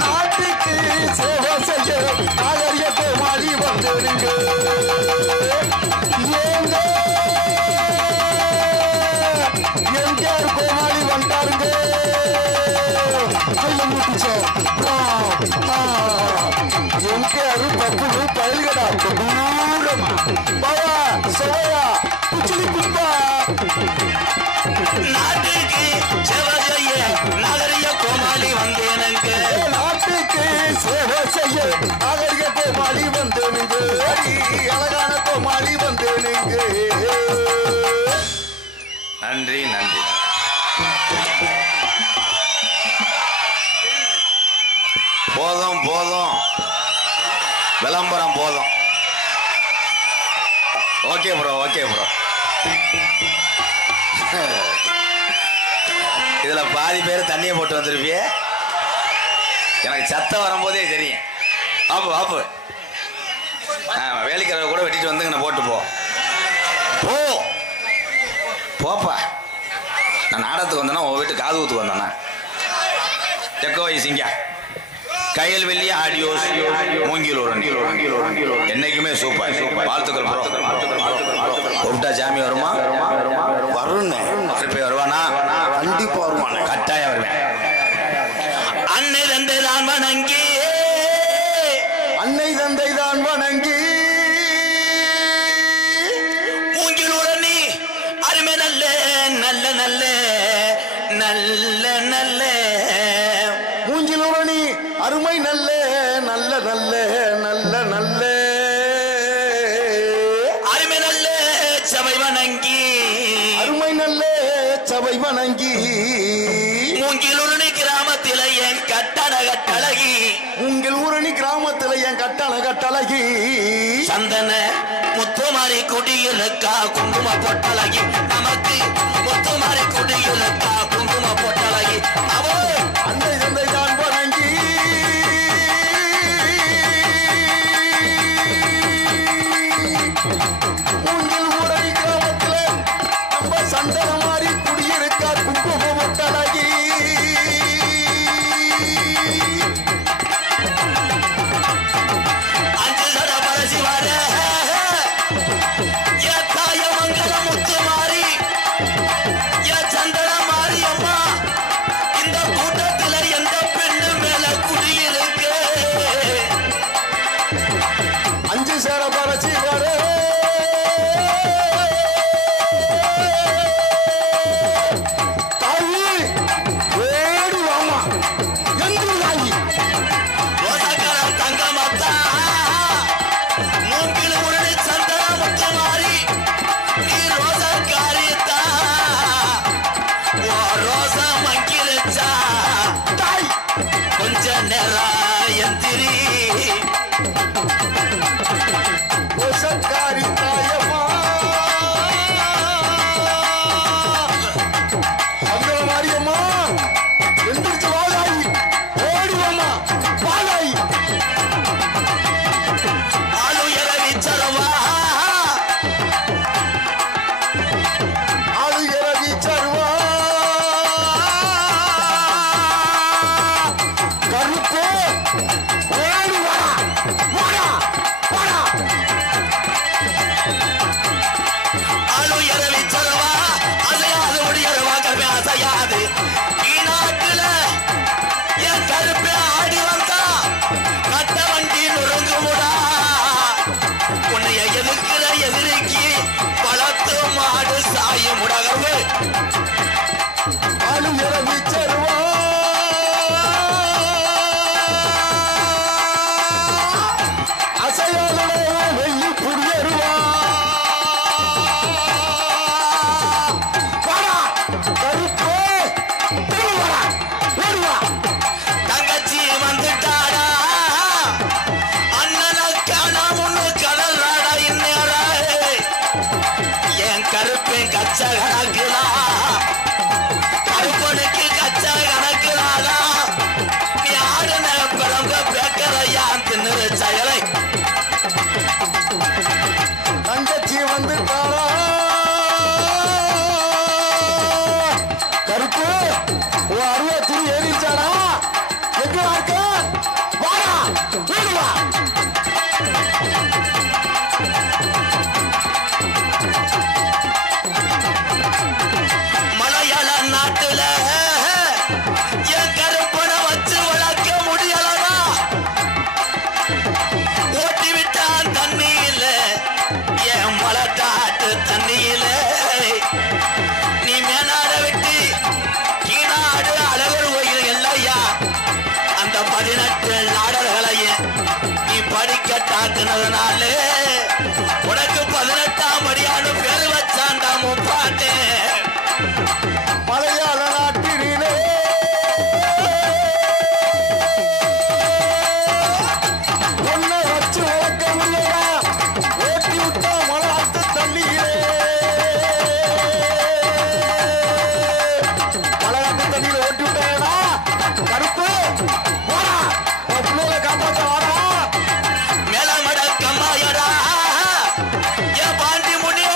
நாட்டுக்கு சேவை செய்ய நாகரிய கோமாளி வந்துருங்க எம்ஜிஆர் கோமாளி வந்தாருங்க எம்ஜிஆர் பப்புடு பயில்கடா தூரமா பாவா சோயா குச்சிலி குப்பா நாட்டுக்கு சேவை செய்ய நாகரிய கோமாளி வந்தேனுங்க நாட்டுக்கு சேவை செய்ய நாகரிய கோமாளி வந்தேனுங்க அழகான கோமாளி வந்தேனுங்க நன்றி நன்றி போதும் போதும் விளம்பரம் போதும் ஓகே ப்ரோ ஓகே ப்ரோ இதுல பாதி பேர் தண்ணியை போட்டு வந்துருப்பியே எனக்கு சத்தம் வரும்போதே தெரியும் ஆப்பு ஆப்பு வேலைக்கிறத கூட வெட்டிட்டு வந்துங்க போட்டு போ போ போப்பா நான் நாடகத்துக்கு வந்தேன்னா உன் வீட்டு காது ஊத்துக்கு வந்தேன்னா தெக்கோ சிங்க கையல் வெள்ளி ஆடியோஸ் மூங்கில் என்னைக்குமே சூப்பர் வாழ்த்துக்கள் கூப்பிட்டா சாமி வருமா வருண் வருவானா கண்டிப்பா வருவானே கட்டாயம் வருவேன் அன்னை தந்தை தான் வணங்கி அன்னை தந்தை தான் வணங்கி மூங்கிலுடன் நீ அருமை நல்ல நல்ல நல்ல நல்ல நல்ல மூங்கிலுடன் நீ அருமை நல்ல நல்ல நல்ல நல்ல நல்ல அருமை நல்ல சபை வணங்கி அருமை நல்ல சபை வணங்கி மூங்கிலுரணி கிராமத்தில என் கட்டண கட்டழகி உங்கள் ஊரணி கிராமத்தில் என் கட்டள கட்டழகி சந்தன முத்துமாரி குடியிருக்கா குங்கும பொட்டழகி நமக்கு முத்துமாரி குடியிருக்கா குங்கும பொட்டழகி அவோ அன்னை தந்தை தான் வணங்கி உங்கள் ஊரணி கிராமத்தில் நம்ம சந்தன மாறி குடியிருக்கா குங்கும பொட்டழகி அஞ்சு சட பரசி வர தாய மங்கள முத்துமாரி சந்தன மாறி அம்மா இந்த கூட்டத்தில் எந்த பெண்ணு மேல குடியிருக்கு அஞ்சு சேர பறச்சி வர தாயி வேடு வாமா எங்கு தாயி ரோசக்கார தங்கமத்தா மூங்கில் உடனே சந்தன முத்துமாரி நீ ரோசக்காரித்தா ரோசா மங்கிருச்சா தாய் கொஞ்ச நேரம் எந்திரி ஒசக்காரி தாயம்மா அந்தல மாரியம்மா எந்திரிச்சு வாழாயி ஓடி வாமா வாழாயி ஆளுயர விச்சரவா ஆளு இறங்கி சருவா கருப்பு ஓடி வா வாடா வாடா ஆளுயர விச்சரவா அசையாது முடியறவா கருப்பே அசையாது ஈநாட்டுல என் கருப்பே ஆடி வந்தா கட்ட வண்டி நொறுங்குமுடா உன்னைய எதிர்க்கிற எதிரிக்கு பலத்து மாடு சாயும் உடகர்வு ஆளு இறங்கி சருவா அசையாத வெள்ளி புரியருவா வாடா கருப்பு திருவா ஓடுவா தங்கச்சி வந்துட்டாடா அண்ணனுக்கான முன்னு கடல் ராடா இந்நேரா என் கருப்பே கச்ச கணக்குதா கருப்பனுக்கு கச்ச கணக்குதாடா நீ ஆடுன பிறந்த பேக்கரையா தின்னு செயலை தங்கச்சி வந்துட்டாரா கருப்பு அருவா துணி ஏறிச்சாரா தாக்குனதுனாலே உனக்கு 18ஆம் படியான்னு பேரு வச்சாண்டா முப்பாட்டே. மலையாள நாட்டினிலே ஒன்ன வச்சு வளர்க்கவில்லையா, ஓட்டி விட்டா மலாத்து தண்ணீரே. மலையாத்து தண்ணீரை ஓட்டி விட்டேனா கருப்பு போடா, உன் பிள்ளைகளை காப்பாற்ற வாடா. மேலமட கம்மாயடா ஏ பாண்டி முனி,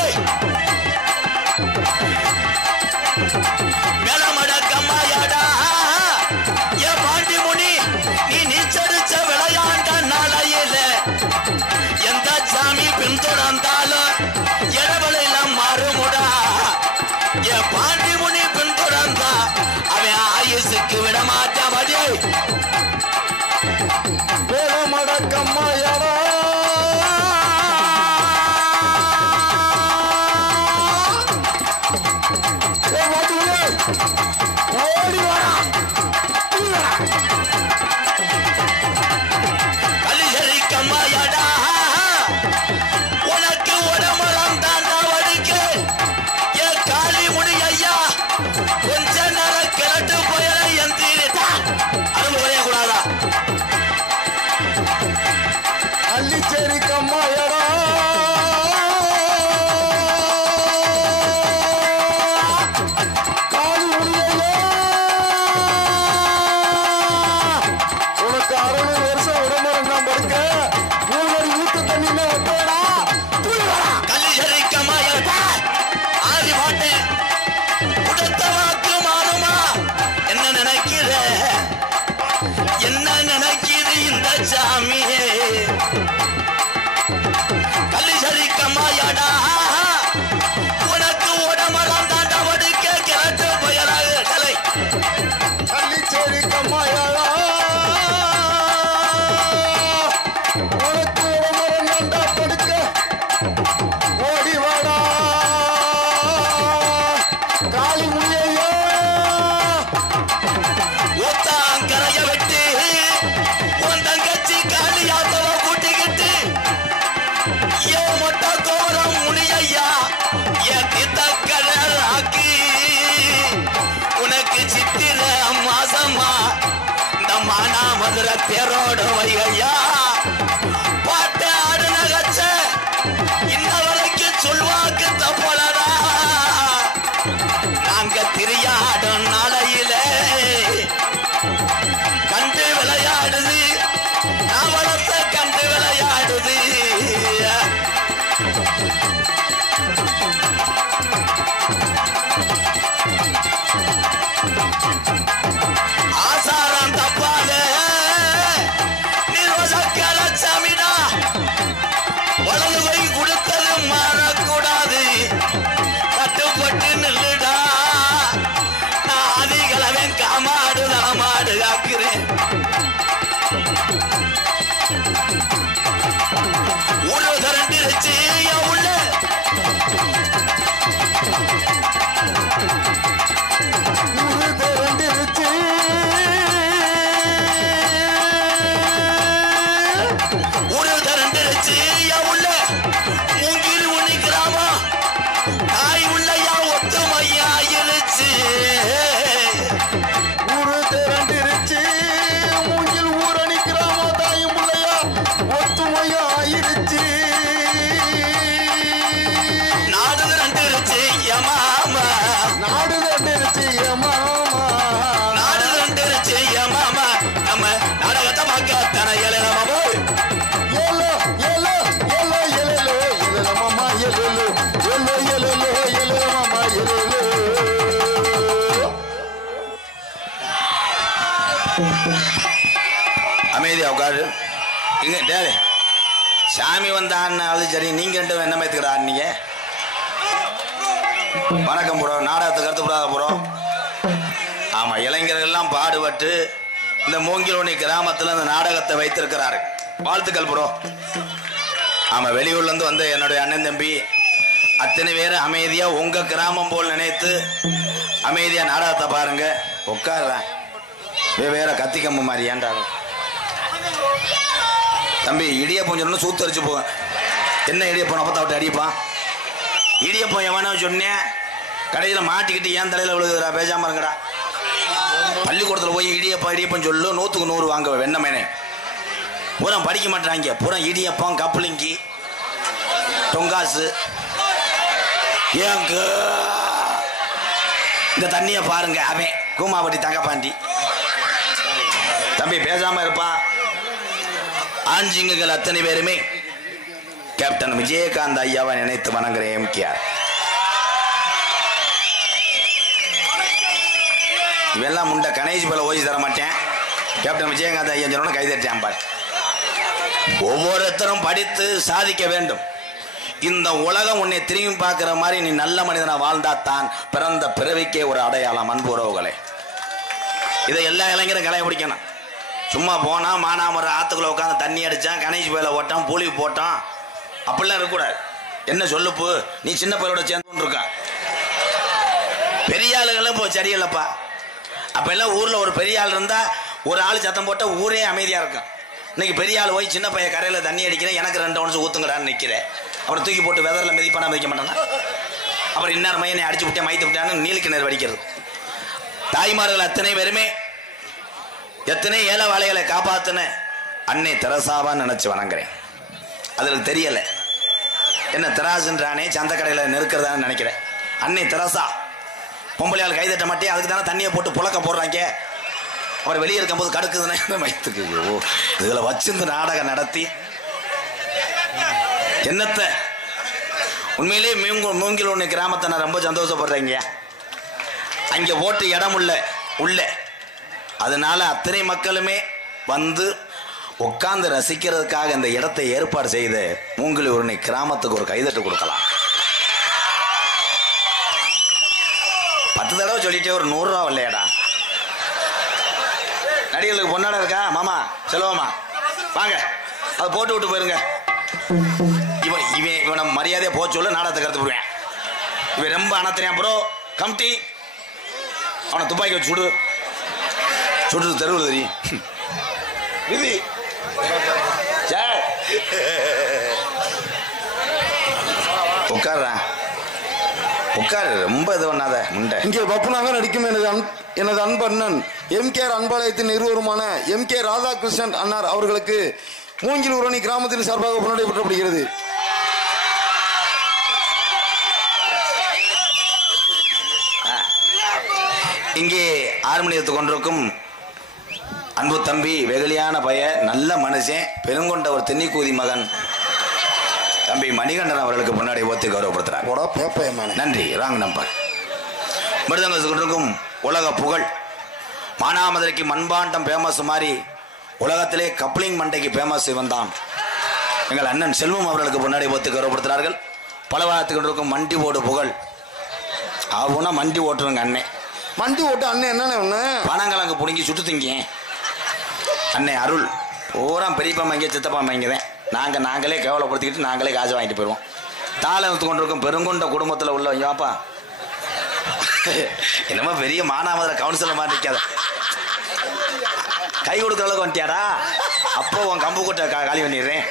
மேலமட கம்மாயடா ஏ பாண்டி முனி, நீ நீச்சடிச்ச விளையாண்ட நாளையில எந்த சாமி பின்தொடர்ந்தாலும் இடவெளியில மாறுமுடா. ஏ பாண்டி முனி பின்தொடர்ந்தா அவன் ஆயுசுக்கு விட மாட்டான் மதி. மடக்கம்மாயடா ஓடி வாடா. கலிசரி கம்மாயடா உனக்கு உடம்பரம் தாண்டா வடிக்கு. ஏ காளி முனி ஐயா கொஞ்ச நேரம் கிளட்டு போயிட எந்திரிட்டா அனுபவம் கூடாதா. அள்ளிச்சேரி கம்மாயடா காலி முடியல. உனக்கு 60 வருஷம் உடம்பரம் நான் படுக்க 3 அடி ஊத்து தண்ணின்னு வைப்பேடா. கலிசரி கம்மாயடா ஆதி மாட்டேன் உடத்த வாக்கு மாறுமா. என்ன நினைக்கிற, என்ன நினைக்கிது இந்த சாமியே. கலிசரி கம்மாயடா உனக்கு உடம்பரம் தாண்டா வடிக்க கிளட்டு போயலாக கலை. அள்ளிச்சேரி கம்மாயடா உனக்கு உடம்பரம் நண்டா படுக்க ஓடி வாடா. காளி முடியையா ஒத்தாங்கரைய வெட்டு உன் தங்கச்சி காளியாத்தவ கூட்டிக்கிட்டு ஏ மொட்டை கோரம் முனியையா ஏ தித்தக்கடலாக்கி உனக்கு சித்திர மாசமா இந்த மானாமதுர தேரோட வைகையா பாட்டு ஆடு நகச்ச இன்ன வரைக்கும் சொல்வாக்கு தப்பலடா. நாங்க திரியாடும் நாளையில கண்டு விளையாடுது நான் வளர்த்த கண்டு விளையாடுது. ஆசாரம் தப்பாத நிரோசக்கர சாமிடா வலது கை கொடுத்தது மாறக்கூடாது. கட்டுப்பட்டு நில்லுடா, நான் அதிகளவன் காமாடு நாமாடு காக்கிறேன். ஒரு தரண்டிருச்சு உள்ள ஊரு திரண்டிருச்சு. ஒரு தரண்டிருச்சு உள்ள மூங்கில் உனி கிராமம் தாய் உள்ளையா ஒத்துமையா இருச்சு. ஊரு திரண்டிருச்சு. மூங்கில் ஊரணி கிராம தாயும் பிள்ளையா ஒத்துமையா ஆயிருச்சு. நாடு தரண்டிருச்சு மாமா, நாடு திரண்டிருச்சு மாமா. நாடு தரண்டிருச்சு மாமா. நம்ம நாடகத்தை பார்க்க தன இளையமா போய் ஏலோ ஏலோ ஏலோ ஏலோ ஏலோ மாமா ஏலோ ஏலோ ஏலோ ஏலோ மாமா ஏலோ. அமைதியா உட்காரு. இங்க டேய் சாமி வந்த ஆடினாலும் சரி, நீங்க ரெண்டு என்ன மேத்துக்கிற ஆடினீங்க. வணக்கம் ப்ரோ, நாடகத்துக்கு கருத்துப்படாத ப்ரோ. ஆமா, இளைஞர்கள் எல்லாம் பாடுபட்டு இந்த மூங்கிலோனி கிராமத்தில் இந்த நாடகத்தை வைத்திருக்கிறாரு. வாழ்த்துக்கள் ப்ரோ. ஆமா, வெளியூர்லேருந்து வந்த என்னுடைய அண்ணன் தம்பி அத்தனை பேர் அமைதியா உங்க கிராமம் போல் நினைத்து அமைதியா நாடகத்தை பாருங்க. உட்கார்றேன் வேற கத்திக்கம்பு மாதிரி ஏன்றாங்க. தம்பி இடியப்பம் சொன்னா சூத்து அரிச்சு போவேன். என்ன இடியப்பம் அப்ப விட்டு அடிப்பான். இடியப்பம் எவனா சொன்னேன் கடையில் மாட்டிக்கிட்டு ஏன் தலையில் விழுகுதுடா, பேசாம இருங்கடா. பள்ளிக்கூடத்தில் போய் இடியப்பம் சொல்லு, 100க்கு 100 வாங்க வெண்ணமேனே. பூரா படிக்க மாட்டாங்க, பூரா இடியப்பம் கப்ளிங்கி தொங்காசு. ஏங்க இந்த தண்ணியை பாருங்க, அவன் கூமாவட்டி தங்கப்பாண்டி. தம்பி பேசாம இருப்பான். ஆஞ்சிங்கங்கள் அத்தனை பேருமே கேப்டன் விஜயகாந்த் ஐயாவை நினைத்து வணங்குறேன். எம்கேஆர் இவெல்லாம் முண்ட கணேஷ் போல ஓய்வு தர மாட்டேன். கேப்டன் விஜயகாந்த் ஐயா சொன்ன கைதட்டான் பார். ஒவ்வொருத்தரும் படித்து சாதிக்க வேண்டும். இந்த உலகம் உன்னை திரும்பி பார்க்கிற மாதிரி நீ நல்ல மனிதனா வாழ்ந்தாத்தான் பிறந்த பிறவிக்கே ஒரு அடையாளம். அன்பு உறவுகளை இதை எல்லா இளைஞரும் கடைபிடிக்கணும். சும்மா போனா மானாமர ஆத்துக்குள்ள உட்காந்து தண்ணி அடிச்சான், கணேஷ் பயில ஓட்டான், பூலி போட்டான், அப்படிலாம் இருக்கக்கூடாது. என்ன சொல்லுப்பு, நீ சின்ன பையனோட சேர்ந்து இருக்கா. பெரிய ஆளுகளும் இப்போ சரியில்லைப்பா. அப்ப எல்லாம் ஊர்ல ஒரு பெரிய ஆள் இருந்தா ஒரு ஆள் சத்தம் போட்ட ஊரே அமைதியா இருக்கும். இன்னைக்கு பெரிய ஆள் போய் சின்ன பையன் கரையில தண்ணி அடிக்கிறேன், எனக்கு 2 ounce ஊத்துங்கடான்னு நிக்கிறேன். அப்புறம் தூக்கி போட்டு வெதர்ல மிதிப்பானா மிதிக்க மாட்டானா. அப்புறம் இன்னொரு மையனை அடிச்சு விட்டேன் மைத்து விட்டான்னு நீலுக்கு நேர் வடிக்கிறது. தாய்மார்கள் அத்தனை பேருமே எத்தனை ஏழை வாழைகளை காப்பாத்தின அன்னை தெரசாவான்னு நினைச்சு வணங்குறேன். அதுக்கு தெரியல என்ன தெராசுன்றானே சந்த கடையில நெருக்கிறதான்னு நினைக்கிறேன். அன்னை தெரசா பொம்பளையால் கைதட்ட மாட்டே, அதுக்கு தானே தண்ணியை போட்டு புழக்க போடுறாங்க. அவர் வெளியே இருக்கும்போது கடுக்குதுன்னு மைத்துக்கு இதுல வச்சிருந்து நாடகம் நடத்தி என்னத்தை உண்மையிலேயே மூங்கில் ஒன்று கிராமத்தை நான் ரொம்ப சந்தோஷப்படுறேங்க. அங்க ஓட்டு இடம் உள்ள அதனால அத்தனை மக்களுமே வந்து உட்கார்ந்து ரசிக்கிறதுக்காக இந்த இடத்தை ஏற்பாடு செய்து மூங்கில் உருணை கிராமத்துக்கு ஒரு கைதட்டு கொடுக்கலாம். 10 தடவை சொல்லிட்டே ஒரு 100 ரூபா இல்லையாடா. நடிகர்களுக்கு பொன்னாட இருக்கா மாமா செல்வமா வாங்க, அதை போட்டு விட்டு போயிருங்க. இவனை மரியாதையை போச்சு சொல்ல நாடகத்தை கருத்து போடுவேன். இவன் ரொம்ப அனத்தனையா ப்ரோ கம்டி அவனை துப்பாக்கி வச்சு சுடுறது தெருவில் தெரியும். விதி உட்கார்றா உட்காரு, ரொம்ப இது பண்ணாத முண்டை. இங்கே பப்புனாக நடிக்கும் எனது அன்பு அண்ணன் எம்கேஆர் அன்பாலயத்தின் நிறுவனமான எம்கே ராதாகிருஷ்ணன் அண்ணார் அவர்களுக்கு மூங்கில் உரணி கிராமத்தின் சார்பாக பொன்னாடை பெற்றப்படுகிறது. இங்கே ஆர்மணியத்து கொண்டிருக்கும் அன்பு தம்பி, வெகுளியான பைய, நல்ல மனுஷன், பெருங்கொண்ட ஒரு தென்னிக்கூதி மகன் தம்பி மணிகண்டன் அவர்களுக்கு முன்னாடி ஓத்தி கௌரவப்படுத்துறார். நன்றி. Wrong number. மிருதங்கத்து கொண்டிருக்கும் உலக புகழ் மானாமதுரைக்கு மண்பாண்டம் ஃபேமஸ் மாதிரி உலகத்திலே கப்ளிங் மண்டைக்கு ஃபேமஸ் வந்தான் எங்கள் அண்ணன் செல்வம் அவர்களுக்கு முன்னாடி ஓத்தி கௌரவப்படுத்துகிறார்கள். பலவாரத்துக்கு கொண்டிருக்கும் மண்டி ஓடு புகழ் ஆகுனா மண்டி ஓட்டுருங்க அண்ணே. மண்டி ஓட்டு அண்ணன் என்னன்னு ஒண்ணு பனங்கிழங்கு பிடுங்கி சுட்டு திங்க அண்ணே அருள் பூரா பெரியப்பா மங்க சித்தப்பா மங்கதான். நாங்களே கேவலப்படுத்திக்கிட்டு நாங்களே காசு வாங்கிட்டு போயிடுவோம். தாளத்து கொண்டிருக்கும் பெருங்கொண்ட குடும்பத்தில் உள்ள யாப்பா என்னமோ பெரிய மானாமதுரை கவுன்சிலர் மாதிரி நிற்காத, கை கொடுக்குற அளவுக்கு வந்துட்டியாடா. அப்போ உன் கம்பு கூட்ட காலி பண்ணிடுறேன்.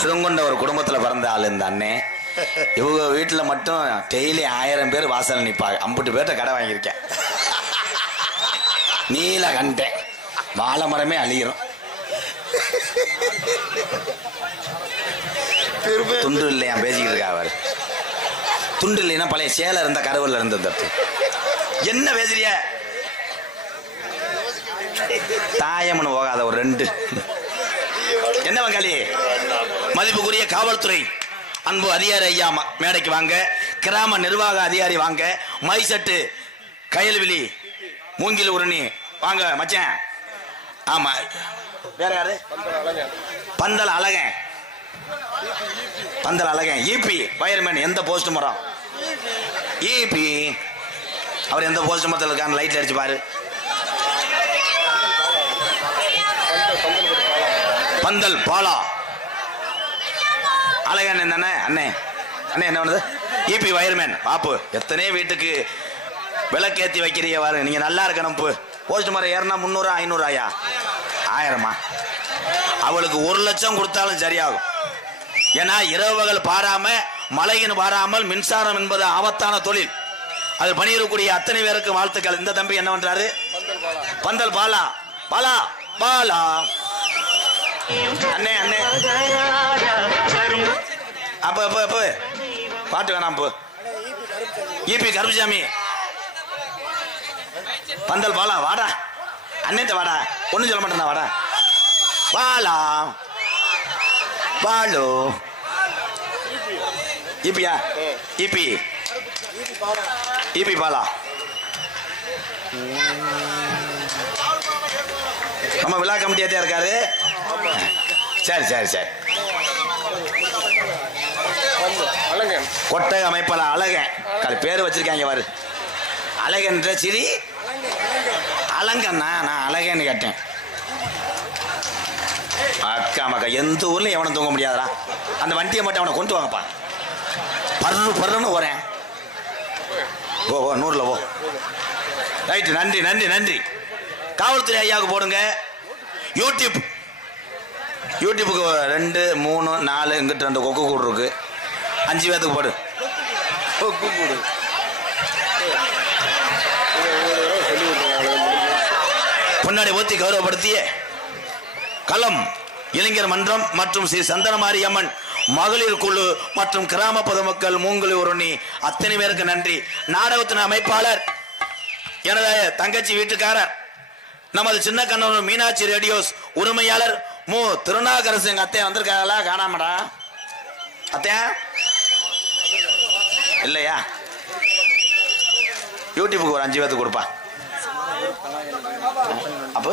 பெருங்கொண்ட ஒரு குடும்பத்தில் பிறந்த ஆள் இந்த அண்ணே. இவங்க வீட்டில் மட்டும் டெய்லி 1000 பேர் வாசல் நிற்பாங்க. 50 பேர்கிட்ட கடை வாங்கியிருக்கேன். நீல கண்டேன் வாழை மரமே அழிகிறோம். துண்டு இல்லையா பேசிக்கிட்டு இருக்கா அவர். துண்டு இல்லைன்னா பழைய சேலை இருந்த கருவல்ல இருந்த என்ன பேசுறிய தாயம்னு போகாத ஒரு 2 என்ன வங்காளி. மதிப்புக்குரிய காவல்துறை அன்பு அதிகாரி ஐயா மேடைக்கு வாங்க. கிராம நிர்வாக அதிகாரி வாங்க. மைசட்டு கயல்விழி மூங்கில் உரணி வாங்க மச்சான். ஆமா வேற யாரு? பந்தல் அழகன். பந்தல் அழகன் ஈபி வயர்மேன். எந்த போஸ்ட் மரம் ஈபி அவர் எந்த போஸ்ட் மரத்தில் இருக்கான்னு லைட்ல அடிச்சு பாரு. பந்தல் பாலா அழகன் என்னண்ணே அண்ணே அண்ணே என்ன பண்ணுது ஈபி வயர்மேன் பாப்பு. எத்தனை வீட்டுக்கு விளக்கேற்றி வைக்கிறீங்க பாரு. நீங்க நல்லா இருக்கணும். போஸ்ட் மரம் ஏறினா 300 500 ஆயா 1000மா? அவளுக்கு 1 லட்சம் கொடுத்தாலும் சரியாகும். ஏன்னா இரவு பகல் பாராம மழையின் பாராமல் மின்சாரம் என்பது ஆபத்தான தொழில். அது பணியிடக்கூடிய அத்தனை பேருக்கு வாழ்த்துக்கள். இந்த தம்பி என்ன பண்றாரு? பந்தல் பாலா பாலா பாலா அண்ணே அண்ணே அப்ப அப்ப அப்ப பாட்டு வேணாம். ஈபி கருப்புசாமி பந்தல் பாலா வாடா அண்ணேட்ட வாடா. ஒன்னும் சொல்ல மாட்டேன் வாடா. பாலா பாலு ஈபியா ஈபி ஈபி பாலா. நம்ம விழா கமிட்டியா இருக்காரு. சரி சரி சரி. கொட்டை அமைப்பாளர் அழகன் பேரு வச்சிருக்காங்க பாரு. அழகன்ற சிரி அலங்கண்ணா. நான் அழகன்னு கேட்டேன். அக்கா மக்கா எந்த ஊர்ல எவனும் தூங்க முடியாதா? அந்த வண்டியை மட்டும் அவனை கொண்டு வாங்கப்பா. பர்ரு பர்ருன்னு போறேன். ஓ 100ல போ. ரைட்டு. நன்றி நன்றி நன்றி. காவல்துறை ஐயாவுக்கு போடுங்க. யூடியூப்புக்கு 2 3 4 இங்கிட்ட 2 கொக்கு கூடு இருக்கு. 5 பேத்துக்கு போடு. கொக்கு கூடு முன்னாடி ஊத்தி கௌரவப்படுத்திய களம் இளைஞர் மன்றம் மற்றும் ஸ்ரீ சந்தனமாரி அம்மன் மகளிர் குழு மற்றும் கிராம பொதுமக்கள் மூங்கலூரணி அத்தனை பேருக்கு நன்றி. நாடகத்தின் அமைப்பாளர் எனது தங்கச்சி வீட்டுக்காரர் நமது சின்ன கண்ணூர் மீனாட்சி ரேடியோஸ் உரிமையாளர் மு திருநாகரசு. எங்க அத்தையா வந்திருக்காங்களா? காணாமடா. அத்தையா இல்லையா? யூடியூபுக்கு ஒரு 5 பேத்துக்கு கொடுப்பா. அப்போ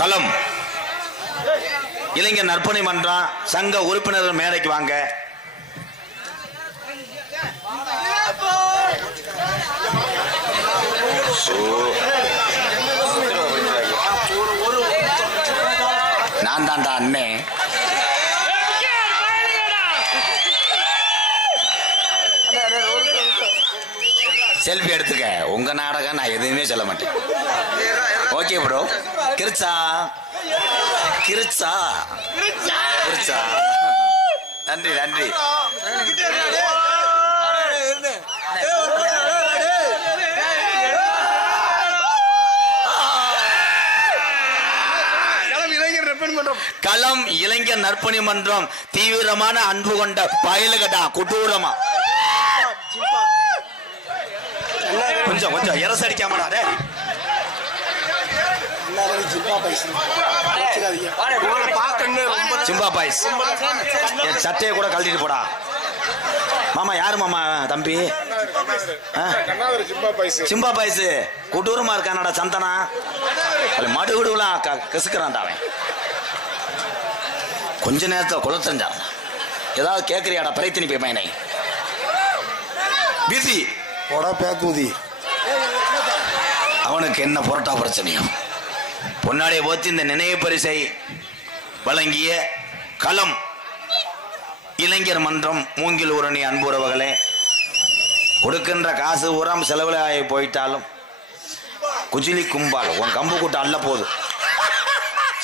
களம் இளைஞர் நற்பணி மன்றம் சங்க உறுப்பினர்கள் மேடைக்கு வாங்க. நான் தான்டா அண்ணே. செல்ஃபி எடுத்துக்க. உங்க நாடகம் நான் எதுவுமே சொல்ல மாட்டேன். Okay bro. கிருச்சா கிருச்சா கிருச்சா. நன்றி நன்றி. களம் இளைஞர் நற்பணி மன்றம் தீவிரமான அன்பு கொண்ட பயலுகடா கொடூரமா. கொஞ்சம் கொஞ்சம் இரசடிக்காமடா. சிம்பா பாய்ஸ் என் சட்டையை கூட கழட்டிட்டு போடா. மாமா யாரு மாமா தம்பி? சிம்பா பாய்ஸ் கொடூரமா இருக்கானடா சந்தனா. மடு விடுவலாம் கசுக்கிறான்டா அவன். கொஞ்ச நேரத்தில் கொலை தெரிஞ்சான். ஏதாவது கேட்கறியாடா? பிரைத்தினி போய் பையனை பிசி போடா பேக்கூதி. அவனுக்கு என்ன புரட்டா பிரச்சனையும். பொன்னாடியை போத்தி இந்த நினைவு பரிசை வழங்கிய களம் இளைஞர் மன்றம் மூங்கிலூரணி அன்புறவுகளே, கொடுக்கின்ற காசு ஊராம் செலவுல ஆகி போயிட்டாலும் குஜிலி கும்பால் உன் கம்பு கூட்டம் அல்ல போது.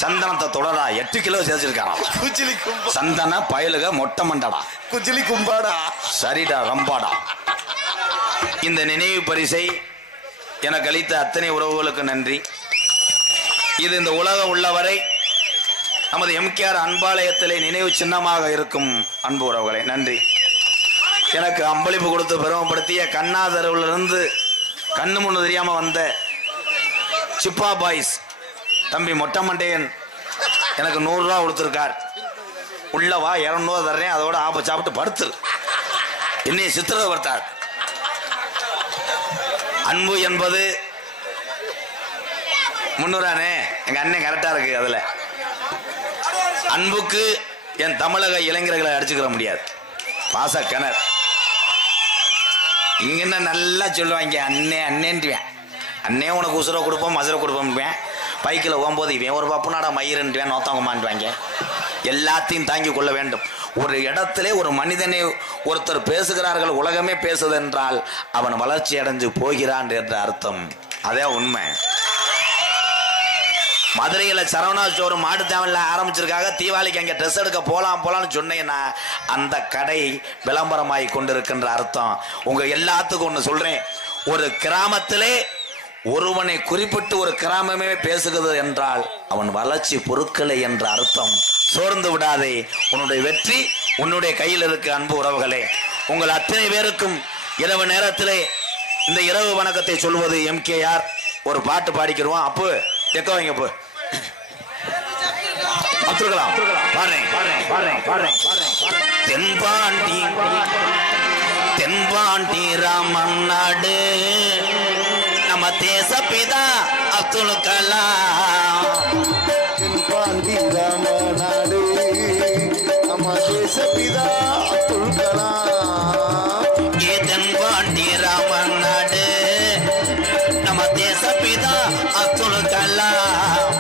சந்தனத்தை தொடரா 8 கிலோ சேர்த்திருக்கான். சந்தன பயலுக மொட்டை மண்டடா. குஜிலி கும்பாடா. சரிடா ரம்பாடா. இந்த நினைவு பரிசை எனக்கு அளித்த அத்தனை உறவுகளுக்கு நன்றி. இது இந்த உலகம் உள்ளவரை நமது எம்கேஆர் அன்பாலயத்திலே நினைவு சின்னமாக இருக்கும் அன்பு உறவுகளை நன்றி. எனக்கு அம்பளிப்பு கொடுத்து பெருமைப்படுத்திய கண்ணாதரவிலிருந்து கண்ணு முன்னு தெரியாம வந்த சிப்பா பாய்ஸ் தம்பி மொட்டமண்டையன் எனக்கு 100 ரூபா கொடுத்துருக்கார். உள்ளவா 200 ரூபா தர்றேன், அதோட ஆப்ப சாப்பிட்டு படுத்து என்னைய சித்திரப்படுத்தார். அன்பு என்பது 300 எங்க அண்ணன் கரெக்டா இருக்கு. அதுல அன்புக்கு என் தமிழக இளைஞர்களை அடிச்சுக்கிற முடியாது. பாச கிணறு இங்க என்ன நல்லா சொல்லுவாங்க. அண்ணே அண்ணேன்ட்டுவேன். அண்ணே உனக்கு உசுரை கொடுப்போம் மசுரை கொடுப்போம். பைக்கில் போகும்போது இவன் ஒரு பப்புனாடா மயிருன்ட்டுவேன் நோத்தவங்கமான்ட்டுவாங்க. எல்லாத்தையும் தாங்கி கொள்ள வேண்டும். ஒரு இடத்திலே ஒரு மனிதனை ஒருத்தர் பேசுகிறார்கள், உலகமே பேசுது என்றால் அவன் வளர்ச்சி அடைஞ்சு போகிறான் என்ற அர்த்தம். அதே உண்மை. மதுரையில் சரவணா ஸ்டோர் மாட்டு தேவனில் ஆரம்பிச்சிருக்காங்க. தீபாவளிக்கு அங்கே ட்ரெஸ் எடுக்க போலாம்னு சொன்னீங்கன்னா அந்த கடை விளம்பரமாகி கொண்டிருக்கின்ற அர்த்தம். உங்க எல்லாத்துக்கும் ஒன்று சொல்றேன், ஒரு கிராமத்திலே ஒருவனை குறிப்பிட்டு ஒரு கிராமமே பேசுகிறது என்றால் அவன் வளர்ச்சி பொருட்களை என்ற அர்த்தம். சோர்ந்து விடாதே, உன்னுடைய வெற்றி உன்னுடைய கையில் இருக்கு. அன்பு உறவுகளே, உங்கள் அத்தனை பேருக்கும் இரவு நேரத்திலே இந்த இரவு வணக்கத்தை சொல்வது எம்கேஆர். ஒரு பாட்டு பாடிக்கிறோம். அப்போ எக்க வைங்க. போ அப்துல் கலாம் தென்பாண்டி தென்பாண்டி ராமன் நாடு நம்ம தேசப்பிதா அப்துல் கலாம். தென்பாண்டி ராமன் நாடு நம்ம தேசப்பிதா அப்துல் கலாம். ஏ தென்பாண்டி ராமன் நாடு நம்ம தேசப்பிதா அப்துல் கலாம்.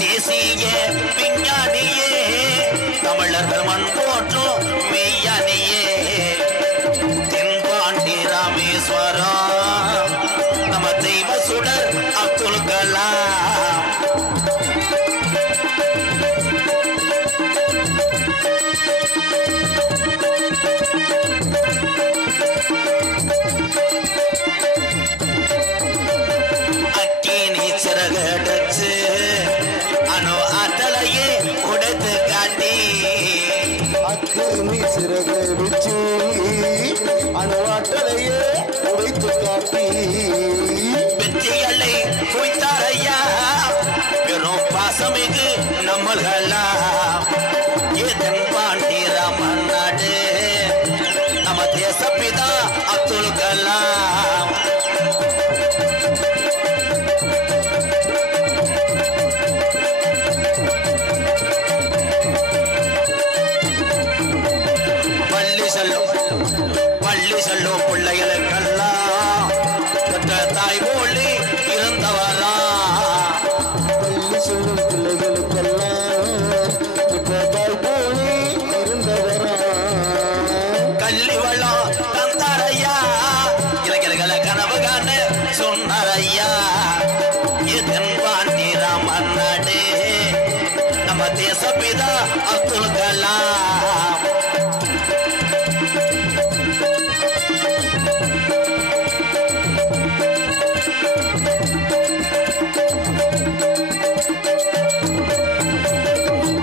தேசிய விஞ்ஞானியே, தமிழர்கள் மண் போற்றும் மெய்யானியே. தென்பாண்டி ராமேஸ்வரம் நம்ம தெய்வ சுடர் அப்துல் கலாம். அக்கினி சிறகடிச்சு அணு ஆற்றலையே உடைத்து காட்டி. அக்கினி சிறகடிச்சு அணு ஆற்றலையே உடைத்து காட்டி. வெற்றிகளை குவித்தாரையா பெரும் பாசமிகு நம்மள்களா. தென்பாண்டி ராமன் நாடு நம்ம தேசப்பிதா அப்துல் கலாம். பள்ளி செல்லும் பிள்ளைகளுக்கெல்லாம் தாய் போலி இருந்தவரா. பள்ளி செல்லும் பிள்ளைகளுக்கெல்லாம் தாய் போலி இருந்தவரா. கல்வி வளம் தந்தாரையா, இளைஞர்களை கனவு காண சொன்னாரையா. தென்பாண்டி ராமன் நாடு நம்ம தேசப்பிதா அப்துல் கலாம்.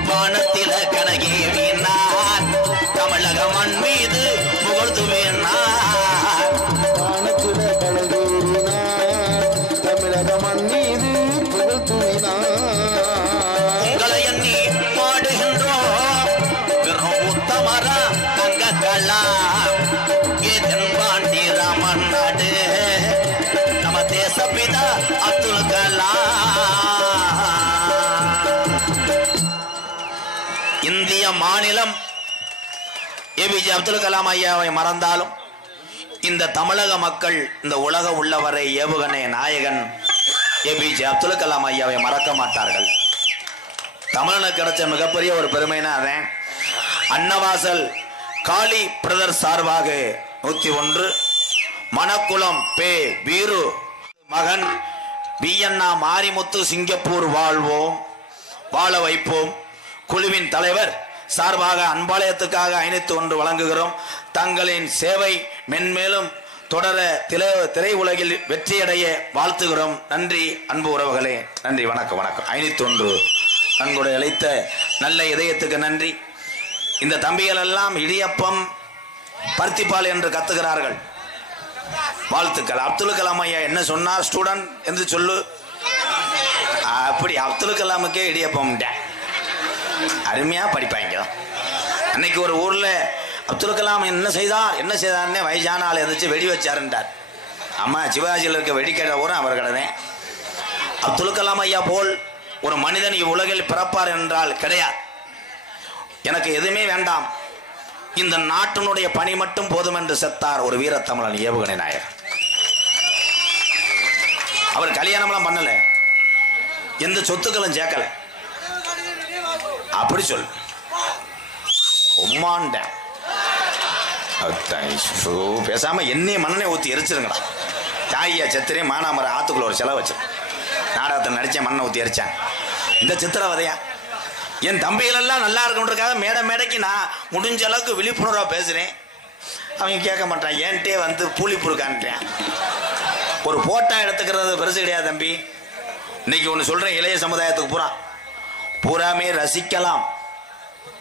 வானத்தில கனகேவினார் தமிழக மண் மீது புகழ்த்துவேனார். வானத்தில கனகேவினார் தமிழக மண் மீது புகழ்த்துவினார். உங்களை எண்ணி பாடுகின்றோம் வெறும் உத்தமரா தங்கக்கலாம். தென்பாண்டி ராமன் நாடு நம்ம தேசப்பிதா அப்துல் கலாம். இந்திய மாநிலம் ஏபிஜே அப்துல் கலாம் ஐயாவை மறந்தாலும் இந்த தமிழக மக்கள் இந்த உலக உள்ளவரை ஏவுகணை நாயகன் ஏபிஜே அப்துல் கலாம் ஐயாவை மறக்க மாட்டார்கள். தமிழனுக்கு கிடைச்ச மிகப்பெரிய ஒரு பெருமைனா அதன் அன்னவாசல் காளி பிரதர் சார்பாக 101 மணக்குளம் பே வீரு மகன் பிஎன்ஆ மாரிமுத்து சிங்கப்பூர் வாழ்வோம் வாழ வைப்போம் குழுவின் தலைவர் சார்பாக அன்பாலயத்துக்காக 501 வழங்குகிறோம். தங்களின் சேவை மென்மேலும் தொடர திரையுலகில் வெற்றியடைய வாழ்த்துகிறோம். நன்றி அன்பு உறவுகளே, நன்றி. வணக்கம் வணக்கம். 501 தங்களுடைய அழைத்த நல்ல இதயத்துக்கு நன்றி. இந்த தம்பிகள் எல்லாம் இடியப்பம் பருத்திப்பால் என்று கத்துகிறார்கள். வாழ்த்துக்கள். அப்துல் கலாம் ஐயா என்ன சொன்னார்? ஸ்டூடெண்ட் என்று சொல்லு. அப்படி அப்துல் கலாமுக்கே இடியப்பம் அருமையா படிப்பாங்க. அன்னைக்கு ஒரு ஊர்ல அப்துல் கலாம் என்ன செய்தார்னே வயசான ஆள் எந்திரிச்சு வெடி வச்சாருன்றார். அம்மா சிவாஜியில் இருக்க வெடிக்கடை ஊரம் அவர் கடனே. அப்துல் கலாம் ஐயா போல் ஒரு மனிதன் இவ்வுலகில் பிறப்பார் என்றால் கிடையாது. எனக்கு எதுவுமே வேண்டாம், இந்த நாட்டினுடைய பணி மட்டும் போதும் என்று செத்தார் ஒரு வீரத்தமிழன் ஏவுகணை நாயகர். அவர் கல்யாணம்லாம் பண்ணல, எந்த சொத்துக்களும் சேர்க்கல. அப்படி சொல் உம்மாண்ட பேசாம என்னைய மண்ணை ஊத்தி எரிச்சிருங்கடா. தாயா செத்திரே மானாமர ஆத்துக்குள்ள ஒரு செலவு வச்சு நாடகத்தை நடிச்சேன், மண்ணை ஊற்றி அரிச்சேன். இந்த சித்திரவதையா என் தம்பிகள் எல்லாம் நல்லா இருக்கணுன்றக்காக மேடைக்கு நான் முடிஞ்ச அளவுக்கு விழிப்புணர்வாக பேசுகிறேன். அவங்க கேட்க மாட்டான். ஏன்ட்டே வந்து பூலிப்பூர் காண்றேன். ஒரு போட்டா எடுத்துக்கிறது பெருசு கிடையாது தம்பி. இன்னைக்கு ஒன்று சொல்கிறேன், இளைய சமுதாயத்துக்கு பூராமே ரசிக்கலாம்.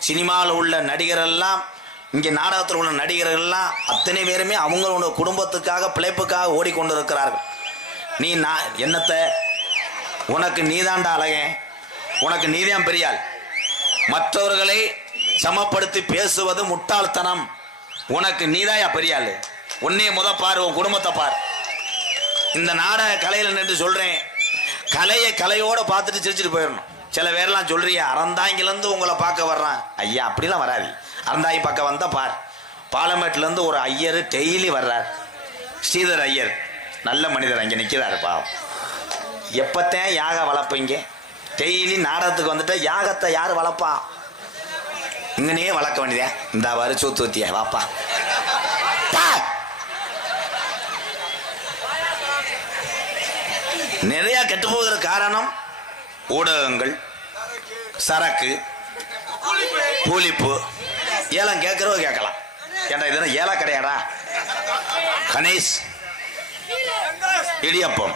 சினிமாவில் உள்ள நடிகரெல்லாம், இங்கே நாடகத்தில் உள்ள நடிகர்கள்லாம் அத்தனை பேருமே அவங்களோட குடும்பத்துக்காக பிழைப்புக்காக ஓடிக்கொண்டு இருக்கிறார்கள். நீ நான் என்னத்தை உனக்கு நீதாண்டா அழகன், உனக்கு நீதான் பெரியாள். மற்றவர்களை சமப்படுத்தி பேசுவது முட்டாள்தனம். உனக்கு நீதாயா பெரியாள். உன்னைய பாரு, உன் குடும்பத்தை பார். இந்த நாடக கலையில் நின்று சொல்றேன், கலையை கலையோட பார்த்துட்டு சிரிச்சுட்டு போயிடணும். சில பேர்லாம் சொல்றியா அறந்தாங்கிலேருந்து உங்களை பார்க்க வர்றான். ஐயா அப்படிலாம் வராது. அறந்தாங்கி பக்கம் வந்தா பார். பாலமேட்டிலேருந்து ஒரு ஐயர் டெய்லி வர்றார், ஸ்ரீதர் ஐயர். நல்ல மனிதர், அங்கே நிற்கிறாரு பாவம். எப்பத்தான் யாக வளர்ப்பீங்க? டெய்லி நாடகத்துக்கு வந்துட்டு யாகத்தை யார் வளர்ப்பா? இங்கனே வளர்க்க வேண்டியதேன். இந்த வரு சூத்துத்திய வாப்பா. நிறைய கெட்டு போவதற்கு காரணம் ஊடகங்கள், சரக்கு, பூலிப்பு. ஏலம் கேட்கறவோ கேட்கலாம். ஏன்டா இதெல்லாம் ஏலம் கிடையாடா? கணேஷ் இடியப்பம்.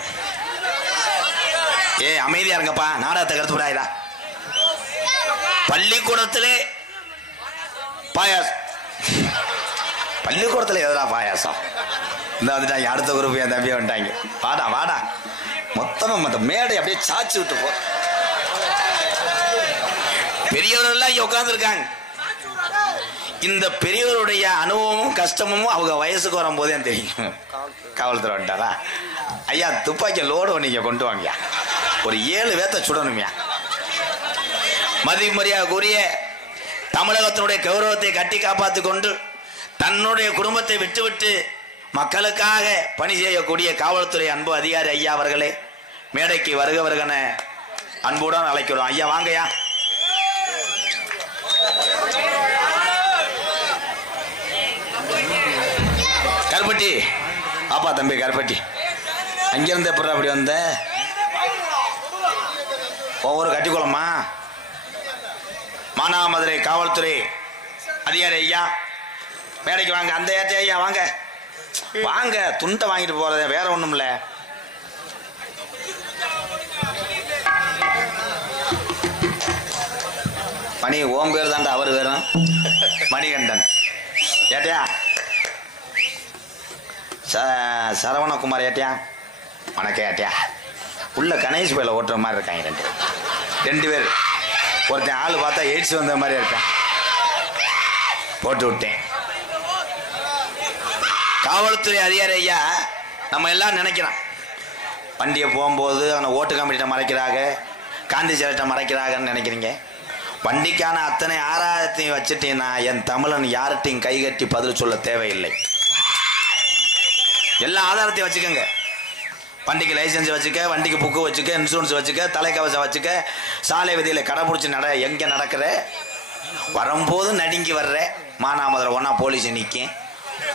அமைதியா இருங்கப்பா, நாடகத்தை கருத்து விடாதா. பள்ளிக்கூடத்திலே பாயாசம். பள்ளிக்கூடத்தில் எதிராக பாயாசம். இந்த வந்துட்டாங்க, அடுத்த குரூப் என் தம்பியை வந்துட்டாங்க. வாடா வாடா, மொத்தமாக மற்ற மேடை அப்படியே சாச்சு விட்டு போ. பெரியவர்கள்லாம் இங்கே உட்காந்துருக்காங்க. இந்த பெரியவருடைய அனுபவமும் கஷ்டமும் அவங்க வயசுக்கு வரும்போதே தெரியும். காவல்துறை வந்துட்டாரா? ஐயா துப்பாக்கி லோடு நீங்க கொண்டு வாங்கயா, ஒரு 7 பேத்த சுடணுமியா. மதிமரியாதைக்குரிய தமிழகத்தினுடைய கௌரவத்தை கட்டி காப்பாற்றி கொண்டு தன்னுடைய குடும்பத்தை விட்டுவிட்டு மக்களுக்காக பணி செய்யக்கூடிய காவல்துறை அன்பு அதிகாரி ஐயா அவர்களே, மேடைக்கு வருக வருகன அன்புடன் அழைக்கிறோம். ஐயா வாங்கய்யா. கருப்பட்டி பாப்பா, தம்பி கருப்பட்டி, அங்கிருந்து எப்படி அப்படி வந்த? ஒவ்வொரு கட்டிக்குளமா? மானாமதுரை காவல்துறை அதிகாரி ஐயா மேடைக்கு வாங்க. அந்த ஏற்ற ஐயா வாங்க வாங்க, துண்டை வாங்கிட்டு போறது வேற ஒண்ணும் இல்ல. மணி ஓம் பேர் தாண்டா, அவர் வேறும் மணிகண்டன். ஏட்டையா சரவணகுமார் ஏட்டையா, வணக்கம் ஏட்டையா. உள்ள கணேஷ் பையில ஓட்டுற மாதிரி இருக்காங்க ரெண்டு பேர். ஒருத்தன் ஆள் பார்த்தா எய்ட்ஸ் வந்த மாதிரி இருக்கான், போட்டு விட்டேன். காவல்துறை அதிகாரி ஐயா, நம்ம எல்லாம் நினைக்கிறோம் வண்டியை போகும்போது அவனை ஓட்டு கமிட்டிட்ட மறைக்கிறாங்க, காந்தி சிலைட்ட மறைக்கிறாங்கன்னு நினைக்கிறீங்க. வண்டிக்கான அத்தனை ஆராயத்தையும் வச்சுட்டீங்கன்னா என் தமிழன் யார்கிட்டையும் கைகட்டி பதில் சொல்ல தேவையில்லை. எல்லா ஆதாரத்தையும் வச்சுக்கோங்க. வண்டிக்கு லைசன்ஸ் வச்சுக்க, வண்டிக்கு புக்கு வச்சுக்க, இன்சூரன்ஸ் வச்சுக்க, தலைக்கவசம் வச்சுக்க, சாலை விதியில கடைபிடிச்சி எங்க நடக்கிற, வரும்போது நடுங்கி வர்ற. மானாமதுரை ஒன்னா போலீஸ் நிற்கும்,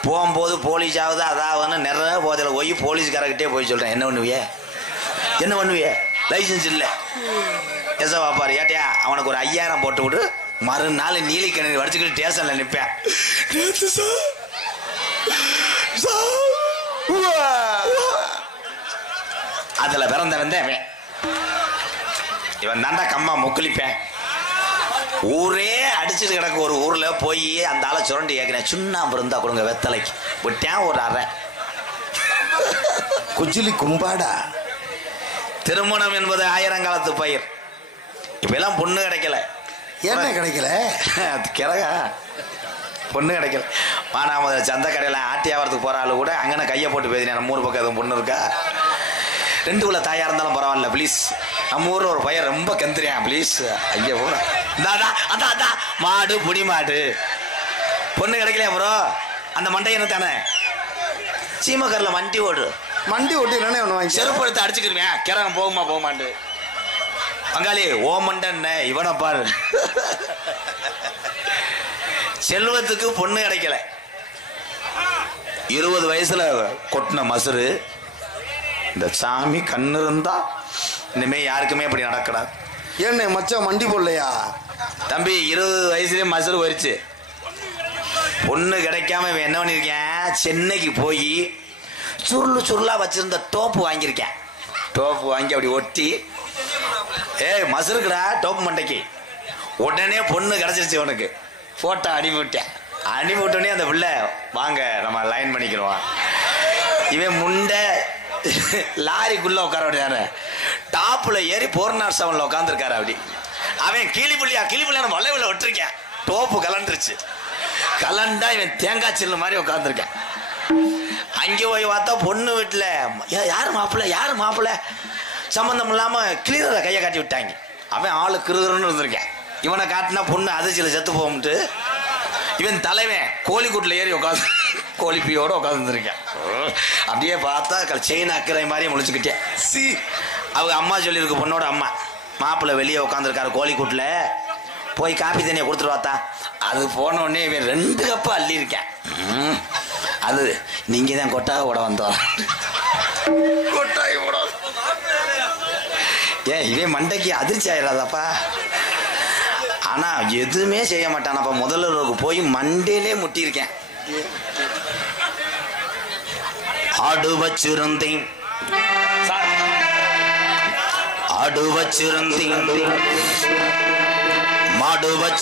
போகும்போது போலீஸ் ஆகுது அதாவது நிறைய போதில் போய் போலீஸ்காரர்கிட்டே போய் சொல்றேன், என்ன பண்ணுவிய என்ன பண்ணுவிய, லைசன்ஸ் இல்லை எச பாப்பாரு. ஏட்டையா அவனுக்கு ஒரு 5000 போட்டு விடு, மறுநாள் நீலி கிணறு வடிச்சுக்கிட்டு ஸ்டேஷன்ல நிற்பேன். அதுல பிறந்த வந்தேன் இவன் தாண்டா கம்மா முக்குளிப்பேன். ஊரே அடிச்சுட்டு கிடக்கு ஒரு ஊர்ல போய் அந்த ஆளை சுரண்டி கேட்கிறேன், சுண்ணாம்பு இருந்தா கொடுங்க வெத்தலைக்கு விட்டேன் ஒரு அரை குஜிலி கும்பாடா. திருமணம் என்பது 1000 காலத்து பயிர். இப்ப எல்லாம் பொண்ணு கிடைக்கல. என்ன கிடைக்கல? கிறகா பொண்ணு கிடைக்கல. மானாமதுரை சந்தை கடையில ஆட்டி ஆவறதுக்கு போற ஆளு கூட அங்கன கையை போட்டு பேசினேன், நம்ம ஊர் பக்கம் எதுவும் பொண்ணு இருக்கா? 2 உள்ள தாயா இருந்தாலும் பரவாயில்ல ப்ளீஸ், நம்ம ஊர்ல ஒரு பையன் ரொம்ப கெந்துறியான் ப்ளீஸ். ஐயா போற அதான் மாடு புடி மாடு பொண்ணு கிடைக்கலையா ப்ரோ? அந்த மண்டை என்ன தானே சீமக்கரில் வண்டி ஓட்டு என்ன ஒன்று செருப்பு எடுத்து அடிச்சுக்கிருவேன், கிரகம் போகுமா போகுமாண்டு. பங்காளி ஓ மண்டன் இவனை பாரு. செல்வத்துக்கு பொண்ணு கிடைக்கல. 20 வயசுல கொட்டின மசுரு. இந்த சாமி கண்ணு இருந்தா இனிமே யாருக்குமே இப்படி நடக்கூடாது. ஏன்னு மச்சான் மண்டி போடலையா? தம்பி 20 வயசுலயே மசல் போயிடுச்சு. பொண்ணு கிடைக்காம இவன் என்ன பண்ணிருக்கேன், சென்னைக்கு போய் சுருளா வச்சிருந்த டோப்பு வாங்கியிருக்கேன். டோப்பு வாங்கி அப்படி ஒட்டி, மசருக்குடா டோப்பு மண்டைக்கு. உடனே பொண்ணு கிடைச்சிருச்சு. உனக்கு போட்டோ அனுப்பிவிட்டேன். அனுப்பிவிட்டோடனே அந்த பிள்ளை வாங்க நம்ம லைன் பண்ணிக்கிறோம். இவன் முண்டை லாரிக்குள்ள உட்கார முடியாது, டாப்ல ஏறி 407 உட்காந்துருக்காரு. அப்படி அவன் கிளிப்புள்ளியா வளைவுல விட்டுருக்கேன். டோப்பு கலண்டுருச்சு. கலண்டா இவன் தேங்காய் சில்லு மாதிரி உட்காந்துருக்கேன். அங்கே போய் பார்த்தா பொண்ணு வீட்டுல யாரு மாப்பிள்ள சம்பந்தம் இல்லாம கிளீனரை கையை காட்டி விட்டாங்க. அவன் ஆளு கிருன்னு இருந்திருக்கேன். இவனை காட்டினா பொண்ணு அதிர்ச்சியில் செத்து போகும்ட்டு இவன் தலைவன் கோழிக்கூட்டில் ஏறி உட்காந்து கோழிப்பியோட உட்காந்துருக்கேன். அப்படியே பார்த்தா செயின் அக்கறை மாதிரியே முழிச்சுக்கிட்டேன். அவங்க அம்மா சொல்லியிருக்கு, பொண்ணோட அம்மா, மாப்பிள்ளை வெளியே உட்காந்துருக்காரு கோழிக்கூட்டில், போய் காப்பி தண்ணியை கொடுத்துட்டு பார்த்தா. அது போன உடனே இவன் 2 கப்பு அள்ளி இருக்கேன். அது நீங்க தான் கொட்டாக ஓட வந்தோம். கொட்டாய் ஓட இவன் மண்டைக்கு அதிர்ச்சி ஆயிடாதாப்பா. ஆனா எதுவுமே செய்ய மாட்டானப்பா. முதல்ல போய் மண்டையிலே முட்டியிருக்கேன். ஆடு வச்சிருந்தேன் மாடு வச்சு